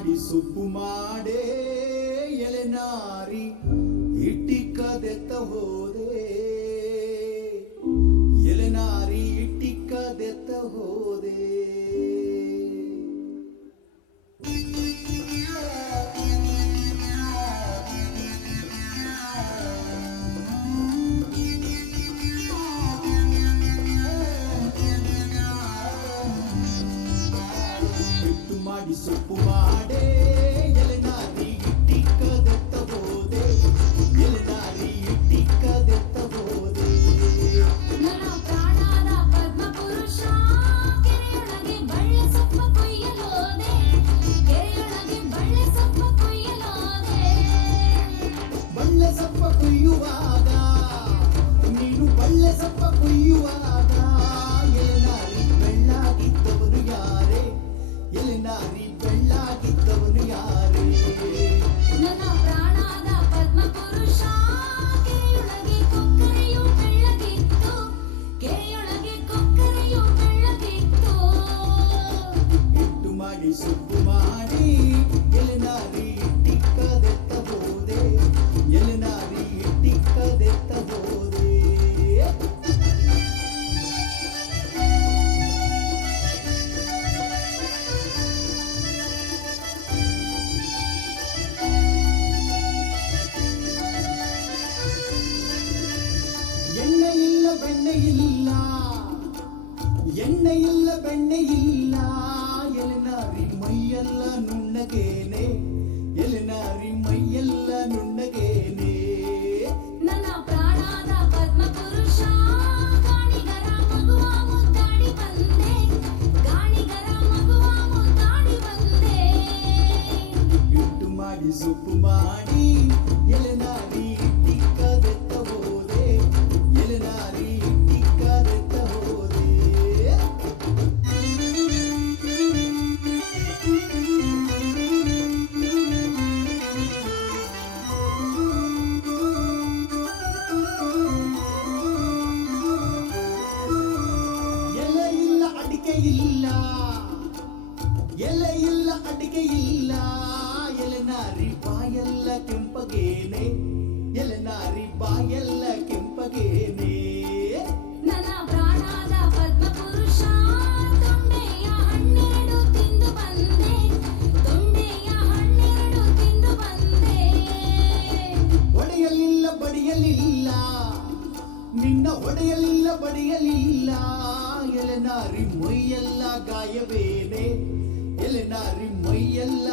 ಮಾಡಿ ಸುಬ್ಬು ಮಾಡೇ ಎಲೆನಾರಿ ಇಟ್ಟಿಕ್ಕದೆತ್ತ ಬಿಟ್ಟು ಮಾಡಿ ಎಲೆನಾರಿ ಬೆಳ್ಳಾಗಿದ್ದವನು ಯಾರೇ? ನನ್ನ ಪ್ರಾಣಾದ ಪದ್ಮಪುರುಷ ಕೆರೆಯೊಳಗೆ ಎಣ್ಣೆ ಇಲ್ಲ ಬೆಣ್ಣೆ ಇಲ್ಲ ಎಲೆನಾರಿ ಮೈಯೆಲ್ಲ ನುಣ್ಣಗೇನೆ ಎಲೆನಾರಿ ಎಲೆ ಇಲ್ಲ ಅಡಿಕೆ ಇಲ್ಲ. ಎಲೆನಾರಿ ಬಾಯೆಲ್ಲ ಕೆಂಪಗೇನೆ. ಎಲೆನಾರಿ ಬಾಯೆಲ್ಲ ಕೆಂಪಗೇನೆ. ಹನ್ನೆರಡು ತಿಂದು ಬಂದೆ. ಒಡೆಯಲಿಲ್ಲ ಬಡಿಯಲಿಲ್ಲ. ನಿನ್ನ ಒಡೆಯಲಿಲ್ಲ ಬಡಿಯಲಿಲ್ಲ. ಎಲೆನಾರಿ ಮೊಯ್ಯೆಲ್ಲ ಗಾಯವೇನೆ. ಎಲೆನಾರಿ ಮೈಯೆಲ್ಲ ಗಾಯವೇನೆ